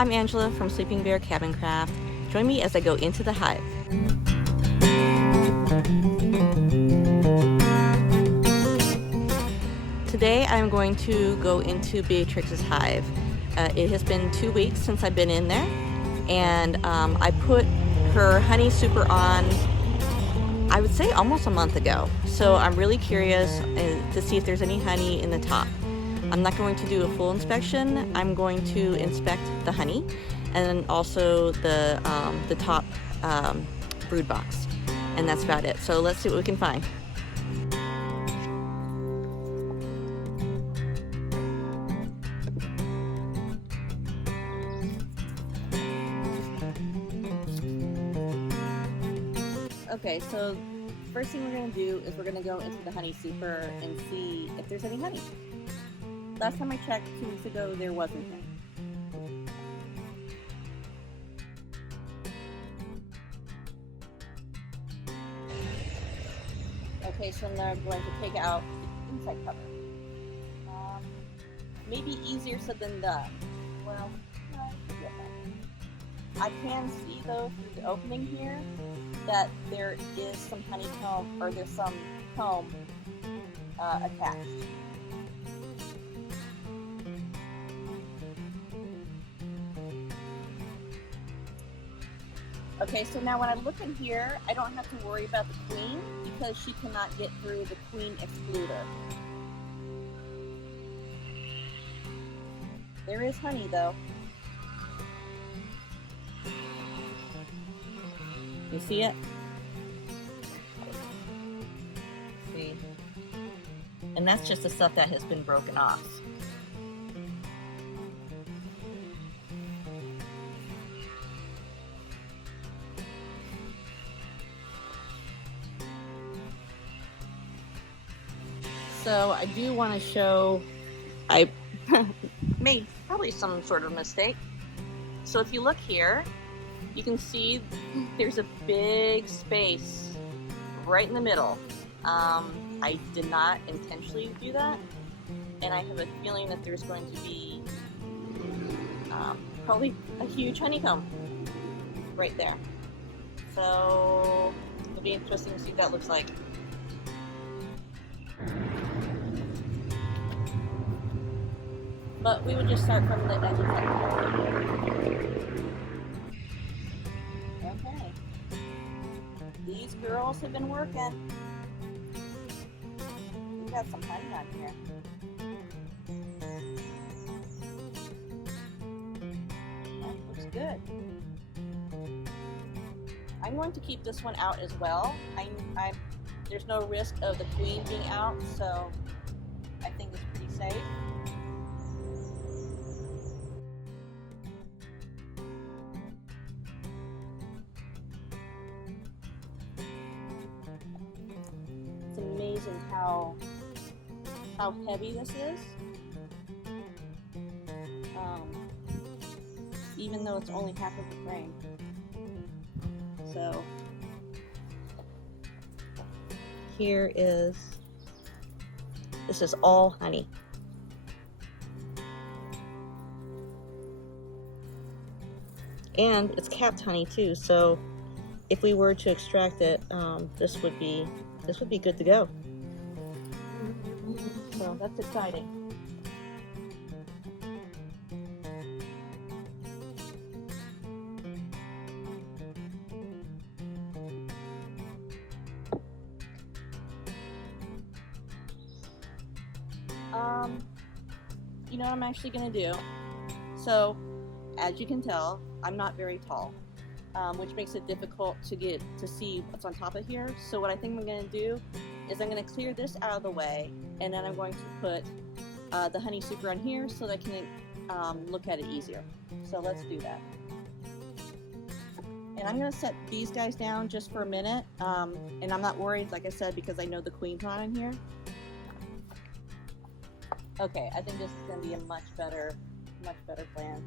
I'm Angela from Sleeping Bear Cabin Craft. Join me as I go into the hive. Today I'm going to go into Beatrix's hive. It has been 2 weeks since I've been in there, and I put her honey super on, I would say almost a month ago. So I'm really curious to see if there's any honey in the top. I'm not going to do a full inspection. I'm going to inspect the honey and then also the top brood box, and that's about it. So let's see what we can find. Okay, so first thing we're going to do is we're going to go into the honey super and see if there's any honey. Last time I checked 2 weeks ago, there wasn't any. Okay, so now I'm going to take out the inside cover. Maybe easier said than done. Well, no, it could be okay. I can see though through the opening here that there is some honeycomb, or there's some comb attached. Okay, so now when I look in here, I don't have to worry about the queen because she cannot get through the queen excluder. There is honey though. You see it? See? And that's just the stuff that has been broken off. So I do want to show, I made probably some sort of mistake. So if you look here, you can see there's a big space right in the middle. I did not intentionally do that, and I have a feeling that there's going to be probably a huge honeycomb right there. So it'll be interesting to see what that looks like. But we would just start from the edge of that. Okay. These girls have been working. We got some honey on here. That looks good. I'm going to keep this one out as well. There's no risk of the queen being out, so I think it's pretty safe. It's amazing how heavy this is, even though it's only half of the frame. So here is, this is all honey. And it's capped honey too, so if we were to extract it, this would be good to go. So that's exciting. You know what I'm actually going to do? So, as you can tell, I'm not very tall, which makes it difficult to see what's on top of here. So what I think I'm going to do is I'm going to clear this out of the way, and then I'm going to put the honey super on here so that I can look at it easier. So let's do that. And I'm going to set these guys down just for a minute, and I'm not worried, like I said, because I know the queen's not in here. Okay, I think this is going to be a much better plan.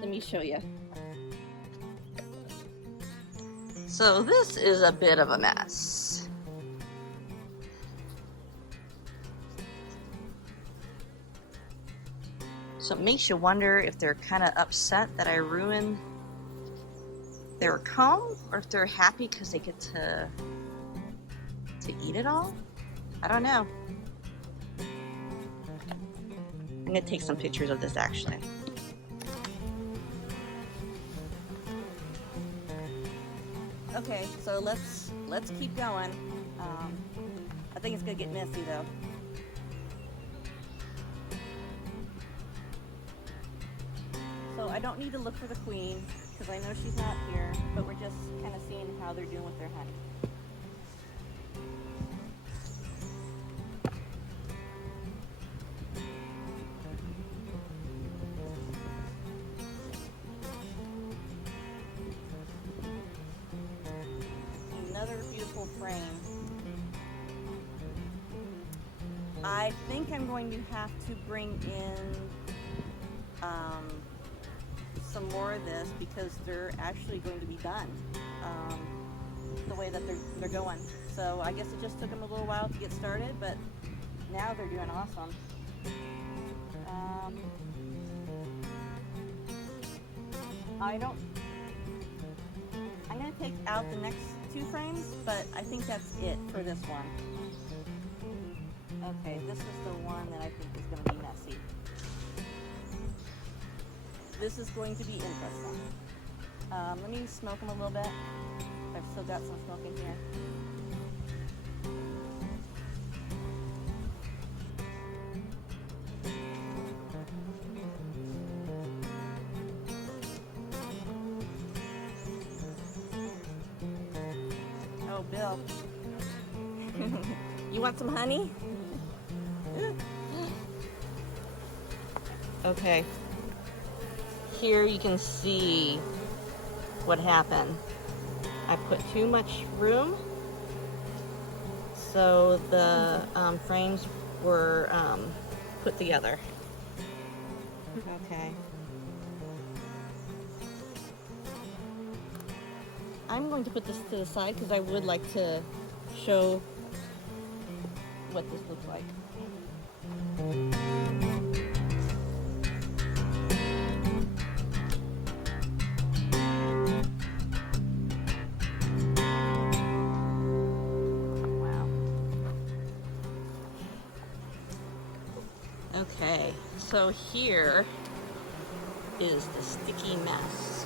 Let me show you. So this is a bit of a mess. So it makes you wonder if they're kind of upset that I ruined their comb, or if they're happy because they get to eat it all. I don't know. I'm gonna take some pictures of this actually. Okay, so let's keep going. I think it's gonna get messy though. So I don't need to look for the queen because I know she's not here, but we're just kind of seeing how they're doing with their honey. Another beautiful frame. I think I'm going to have to bring in some more of this because they're actually going to be done the way that they're going. So I guess it just took them a little while to get started, but now they're doing awesome. I'm going to take out the next 2 frames, but I think that's it for this one. Okay, this is the one that I think is going to be messy. This is going to be interesting. Let me smoke them a little bit. I've still got some smoke in here. Oh, Bill. You want some honey? Okay. Here you can see what happened. I put too much room, so the frames were put together. Okay. I'm going to put this to the side because I would like to show what this looks like. Okay, so here is the sticky mess.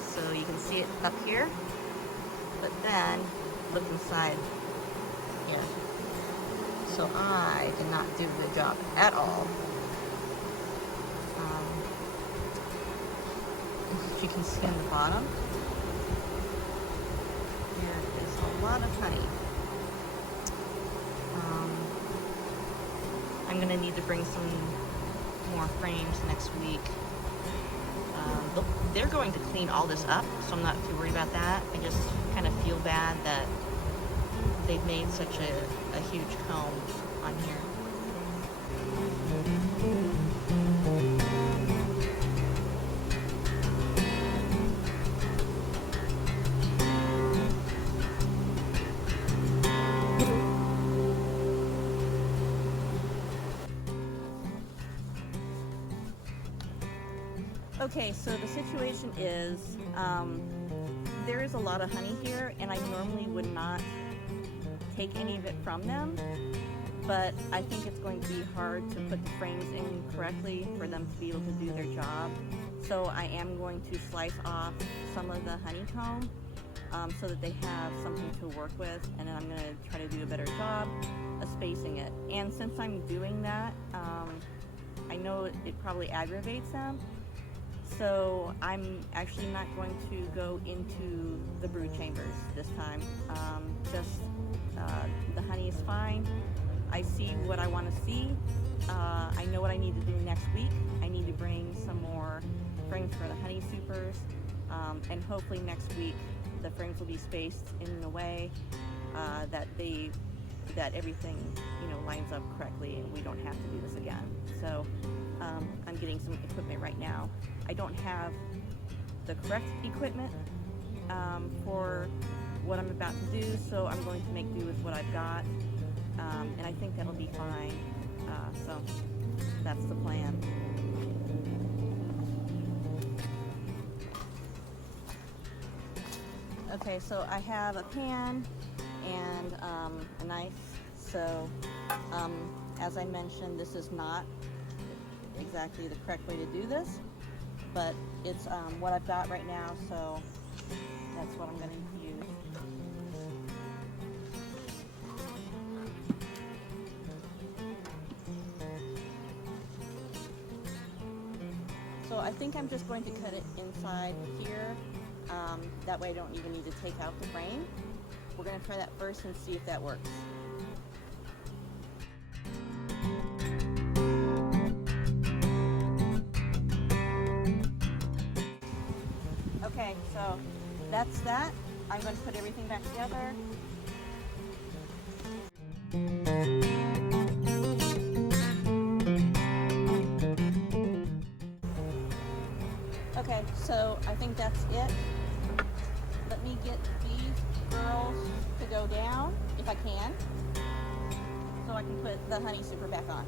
So you can see it up here, but then look inside here. So I did not do the job at all. As you can see on the bottom, there is a lot of honey. I'm gonna need to bring some more frames next week. They're going to clean all this up, so I'm not too worried about that. I just kind of feel bad that they've made such a huge comb on here. Okay, so the situation is there is a lot of honey here, and I normally would not take any of it from them, but I think it's going to be hard to put the frames in correctly for them to be able to do their job. So I am going to slice off some of the honeycomb so that they have something to work with, and then I'm going to try to do a better job of spacing it. And since I'm doing that, I know it probably aggravates them. So I'm actually not going to go into the brood chambers this time. The honey is fine. I see what I want to see. I know what I need to do next week. I need to bring some more frames for the honey supers, and hopefully next week the frames will be spaced in a way that everything lines up correctly, and we don't have to do this again. So I'm getting some equipment right now. I don't have the correct equipment for what I'm about to do, so I'm going to make do with what I've got, and I think that'll be fine. So that's the plan. Okay, so I have a pan and a knife. So as I mentioned, this is not exactly the correct way to do this, but it's what I've got right now, so that's what I'm going to use. So I think I'm just going to cut it inside here. That way I don't even need to take out the frame. We're going to try that first and see if that works. Okay, so that's that. I'm going to put everything back together. Okay, so I think that's it. Let me get these girls to go down, if I can, so I can put the honey super back on.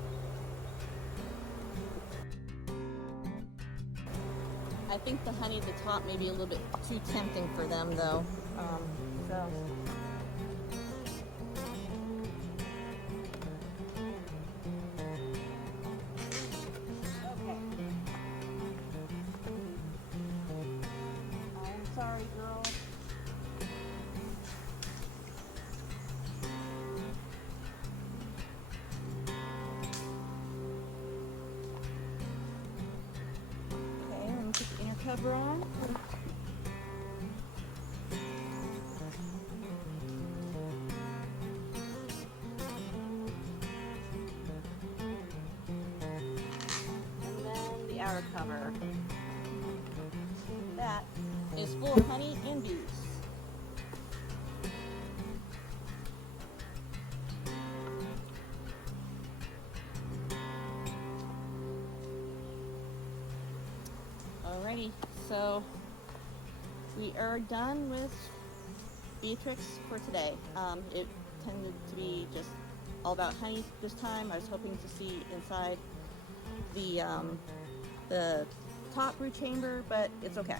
I think the honey at the top may be a little bit too tempting for them, though. Okay. I'm sorry, girl. Okay, let me put the inner cover on. And then the outer cover. That is full of honey and bees. Alrighty, so we are done with Beatrix for today. It tended to be just all about honey this time. I was hoping to see inside the top brood chamber, but it's okay.